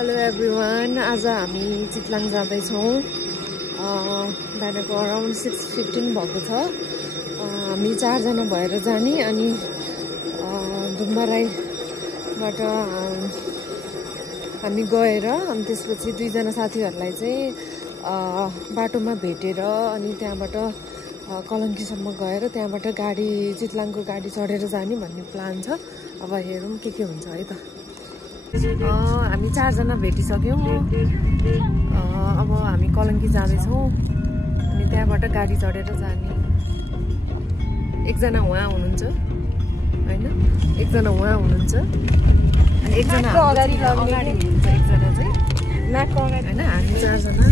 Hello everyone, आज हामी चितलाङ जाँदैछौँ। बिहानको अराउन्ड 6:15 भएको छ। हामी 4 जना भएर जाने अनि डुम्बाराईबाट हामी गएर अनि त्यसपछि 2 जना साथीहरूलाई चाहिँ बाटोमा भेटेर अनि त्यहाँबाट कलङ्कीसम्म गएर त्यहाँबाट गाडी चितलाङको गाडी चढेर जाने भन्ने प्लान छ। अब हेरौँ के हुन्छ है त। हामी 4 जना भेटिसक्यौँ। अब हामी कलङ्की जाँदैछौँ अनि त्यहाँबाट गाडी चढेर जाने। एकजना उहाँ हुनुहुन्छ होइन, एकजना उहाँ हुनुहुन्छ अनि एकजना अगाडि हुनुहुन्छ, एकजना चाहिँ नाकको अगाडि होइन। हामी 4 जना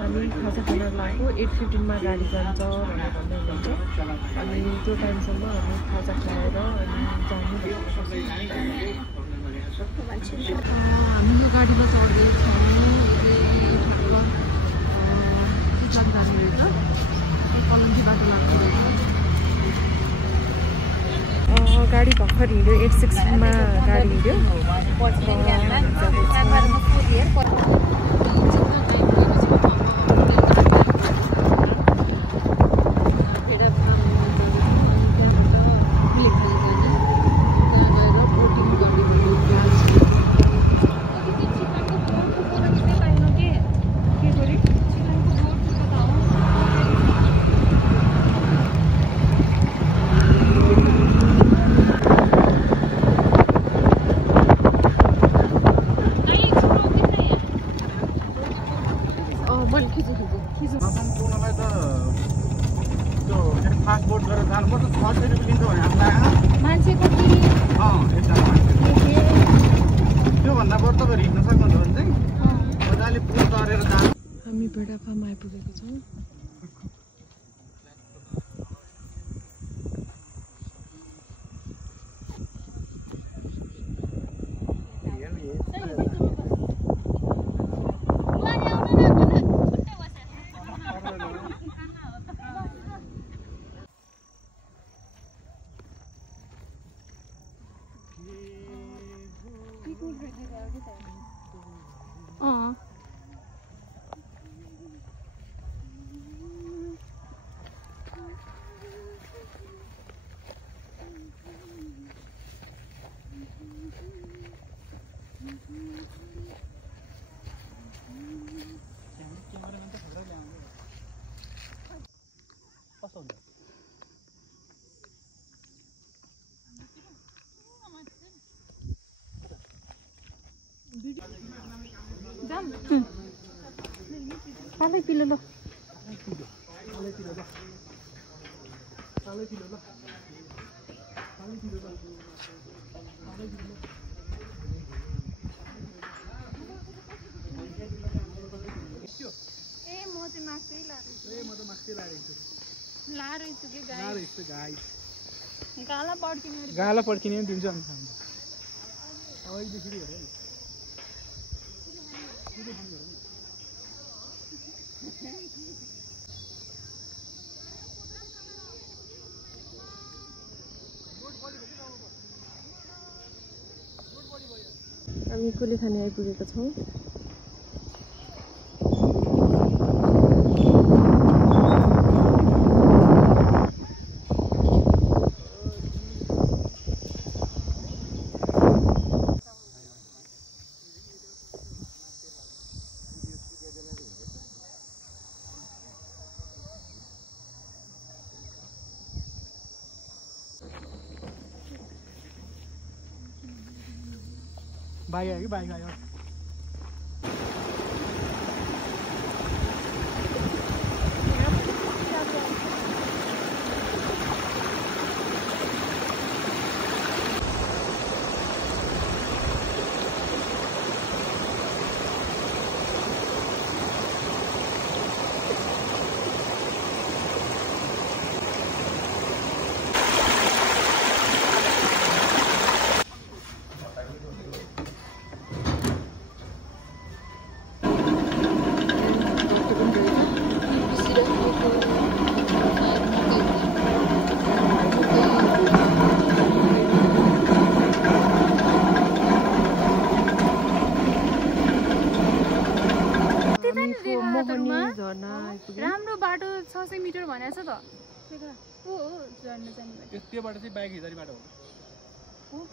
हामी खाजा खाना लगाएको 8:15 गाडी जान्छ भनेर भन्दै हुनुहुन्छ अनि त्यो टाइमसम्म हामी खाजा खाएर अनि जाने। हामी यो गाडीमा चढ्दैछौँ। चितलाङ जाने रहेछ, कलङ्की बाटो लाग्दो रहेछ। गाडी भर्खर हिँड्यो, 8:16 गाडी हिँड्यो। हामी भेडाफार्म आइपुगेको छौँ। Palay pilo lo. गाला पड्किने दिन्छ अनि हामी कुलेखानी आइपुगेका छौँ। बाइक आयो कि बाइक आयो। बाटोमा झरना आइपुग्यो। राम्रो बाटो 600 मिटर भनेको छ त हो झर्ना जाने बाटो त्यो बाटो चाहिँ बाइक हिँड्ने बाटो हो